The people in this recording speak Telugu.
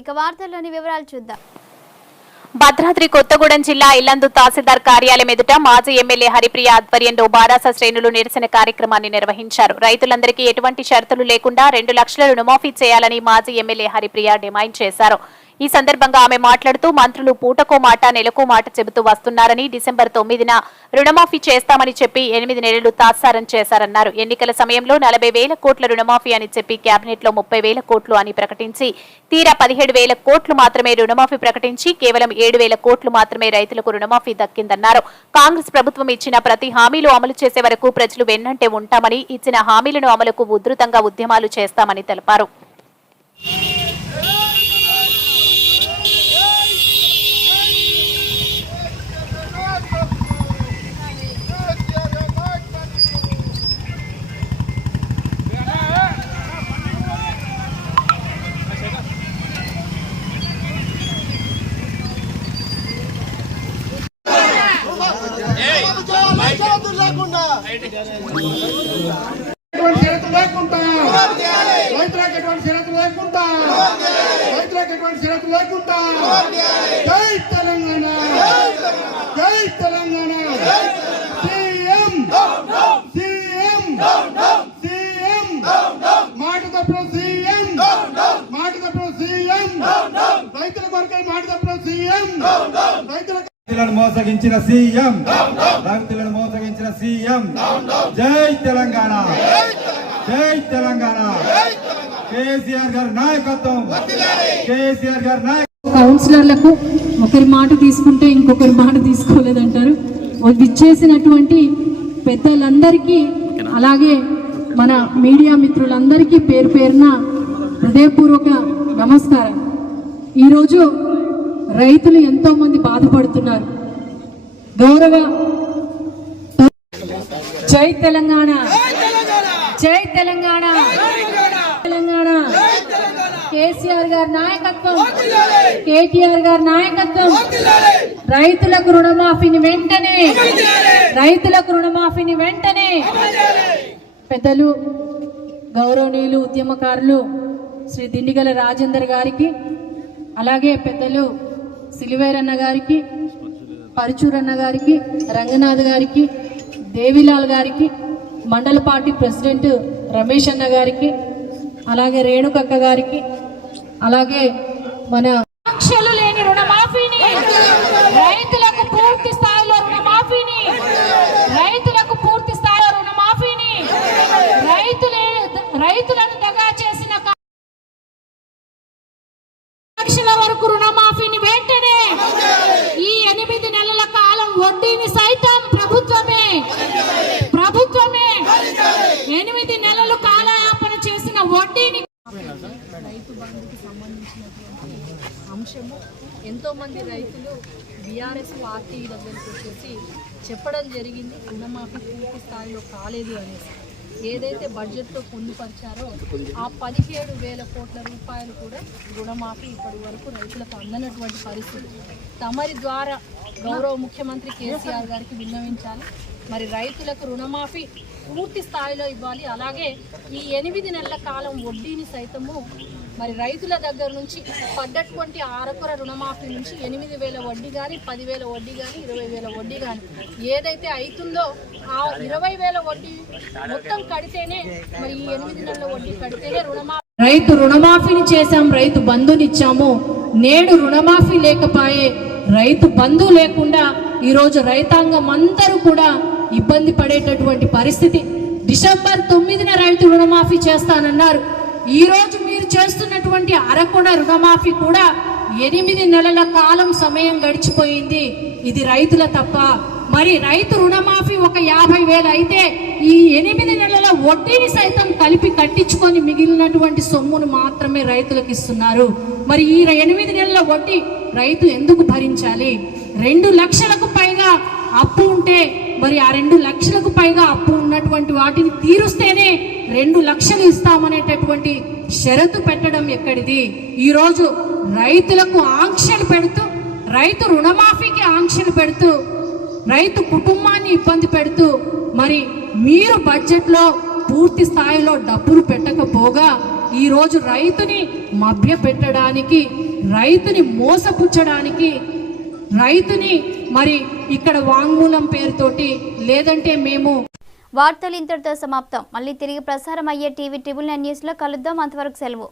ఇక వార్తల్లోని వివరాలు చూద్దాం. భద్రాద్రి కొత్తగూడెం జిల్లా ఇల్లందు తహసీల్దార్ కార్యాలయం ఎదుట మాజీ ఎమ్మెల్యే హరిప్రియ ఆధ్వర్యంలో బారాస శ్రేణులు నిరసన కార్యక్రమాన్ని నిర్వహించారు. రైతులందరికీ ఎటువంటి షరతులు లేకుండా రెండు లక్షల రుణమాఫీ చేయాలని మాజీ ఎమ్మెల్యే హరిప్రియ డిమాండ్ చేశారు. ఈ సందర్భంగా ఆమె మాట్లాడుతూ మంత్రులు పూటకో మాట నెలకో మాట చెబుతూ వస్తున్నారని డిసెంబర్ తొమ్మిదిన రుణమాఫీ చేస్తామని చెప్పి ఎనిమిది నెలలు తాత్సారం చేశారన్నారు. ఎన్నికల సమయంలో నలభై వేల కోట్ల రుణమాఫీ అని చెప్పి కేబినెట్లో ముప్పై వేల కోట్లు అని ప్రకటించి తీరా పదిహేడు వేల కోట్లు మాత్రమే రుణమాఫీ ప్రకటించి కేవలం ఏడు వేల కోట్లు మాత్రమే రైతులకు రుణమాఫీ దక్కిందన్నారు. కాంగ్రెస్ ప్రభుత్వం ఇచ్చిన ప్రతి హామీలు అమలు చేసే వరకు ప్రజలు వెన్నంటే ఉంటామని ఇచ్చిన హామీలను అమలుకు ఉధృతంగా ఉద్యమాలు చేస్తామని తెలిపారు. లేకుండా రైతులకు ఎటువంటి షరతు లేకుండా రైతులకు ఎటువంటి షరతు లేకుండా జై తెలంగాణ జై తెలంగాణ సీఎం సీఎం సీఎం మాట తప్పుడు సీఎం మాట తప్పుడు సీఎం రైతుల కొరకై మాట తప్పుడు సీఎం రైతులకు రైతులను మోసగించిన సీఎం. రైతులను మోసగించిన సీఎం. జై తెలంగాణ. జై తెలంగాణ. కేసీఆర్ గారి నాయకత్వం. కేసీఆర్ గారి నాయకత్వం. కౌన్సిలర్లకు ఒకరి మాట తీసుకుంటే ఇంకొకరి మాట తీసుకోలేదంటారు. విచ్చేసినటువంటి పెద్దలందరికీ అలాగే మన మీడియా మిత్రులందరికీ పేరు పేరున హృదయపూర్వక నమస్కారం. ఈరోజు రైతులు ఎంతో మంది బాధపడుతున్నారు. గౌరవ జై తెలంగాణ. జై తెలంగాణ. తెలంగాణ. కేసీఆర్ గారి నాయకత్వం. కేటీఆర్ గారి నాయకత్వం. రైతులకు రుణమాఫీని వెంటనే. రైతులకు రుణమాఫీని వెంటనే. పెద్దలు గౌరవనీయులు ఉద్యమకారులు శ్రీ దిండిగల రాజేందర్ గారికి అలాగే పెద్దలు సిలివేరన్న గారికి పరుచూరన్న గారికి రంగనాథ్ గారికి దేవిలాల్ గారికి మండల పార్టీ ప్రెసిడెంట్ రమేష్ అన్న గారికి అలాగే రేణుకక్క గారికి అలాగే మన ఆంక్షలు లేని రుణమాఫీని రైతులకు పూర్తి స్థాయిలో రుణమాఫీని రైతులకు పూర్తి స్థాయిలో రుణమాఫీని రైతులే రైతులను దగా చేసిన లక్షల వరకు రుణమా వెంటనే ఈ ఎనిమిది నెలల కాలం వడ్డీని సైతం ప్రభుత్వమే. ప్రభుత్వమే. ఎనిమిది నెలలు కాలయాపన చేసిన వడ్డీని రైతు బంధుకి సంబంధించినటువంటి అంశము ఎంతోమంది రైతులు బీఆర్ఎస్ పార్టీ దగ్గరికి వచ్చేసి చెప్పడం జరిగింది రుణమాఫీ పూర్తి స్థాయిలో కాలేదు అనేసి. ఏదైతే బడ్జెట్లో పొందుపరిచారో ఆ పదిహేడు వేల కోట్ల రూపాయలు కూడా రుణమాఫీ ఇప్పటి వరకు రైతులకు అందనటువంటి పరిస్థితి. తమరి ద్వారా గౌరవ ముఖ్యమంత్రి కేసీఆర్ గారికి విన్నవించాలి. మరి రైతులకు రుణమాఫీ పూర్తి స్థాయిలో ఇవ్వాలి. అలాగే ఈ ఎనిమిది నెలల కాలం వడ్డీని సైతము మరి రైతుల దగ్గర నుంచి పడ్డటువంటి ఆరకుర రుణమాఫీ నుంచి ఎనిమిది వేల వడ్డీ కానీ పదివేల వడ్డీ కానీ ఇరవై వేల వడ్డీ కానీ ఏదైతే అవుతుందో ఆ ఇరవై వేల వడ్డీ మొత్తం కడితేనే మరి ఈ ఎనిమిది నెలల వడ్డీ కడితేనే రుణమాఫీ రైతు రుణమాఫీని చేశాం రైతు బంధునిచ్చాము. నేడు రుణమాఫీ లేకపోయే రైతు బంధు లేకుండా ఈరోజు రైతాంగం అందరూ కూడా ఇబ్బంది పడేటటువంటి పరిస్థితి. డిసెంబర్ తొమ్మిదిన రైతు రుణమాఫీ చేస్తానన్నారు. ఈరోజు మీరు చేస్తున్నటువంటి అరకొడ రుణమాఫీ కూడా ఎనిమిది నెలల కాలం సమయం గడిచిపోయింది. ఇది రైతుల తప్ప. మరి రైతు రుణమాఫీ ఒక యాభై వేలు అయితే ఈ ఎనిమిది నెలల వడ్డీని సైతం కలిపి కట్టించుకొని మిగిలినటువంటి సొమ్మును మాత్రమే రైతులకు ఇస్తున్నారు. మరి ఈ ఎనిమిది నెలల వడ్డీ రైతు ఎందుకు భరించాలి? రెండు లక్షలకు పైగా అప్పు ఉంటే మరి ఆ రెండు లక్షలకు పైగా అప్పు ఉన్నటువంటి వాటిని తీరుస్తేనే రెండు లక్షలు ఇస్తామనేటటువంటి షరతు పెట్టడం ఎక్కడిది? ఈరోజు రైతులకు ఆంక్షలు పెడుతూ రైతు రుణమాఫీకి ఆంక్షలు పెడుతూ రైతు కుటుంబాన్ని ఇబ్బంది పెడుతూ మరి మీరు బడ్జెట్లో పూర్తి స్థాయిలో డబ్బులు పెట్టకపోగా ఈరోజు రైతుని మభ్య పెట్టడానికి రైతుని మోసపుచ్చడానికి రైతుని మరి ఇక్కడ వాంగ్మూలం పేరుతోటి లేదంటే మేము వార్తలు ఇంతటితో సమాప్తం. మళ్ళీ తిరిగి ప్రసారం అయ్యే టీవీ ట్రిబుల్ నైన్ న్యూస్లో కలుద్దాం. అంతవరకు సెలవు.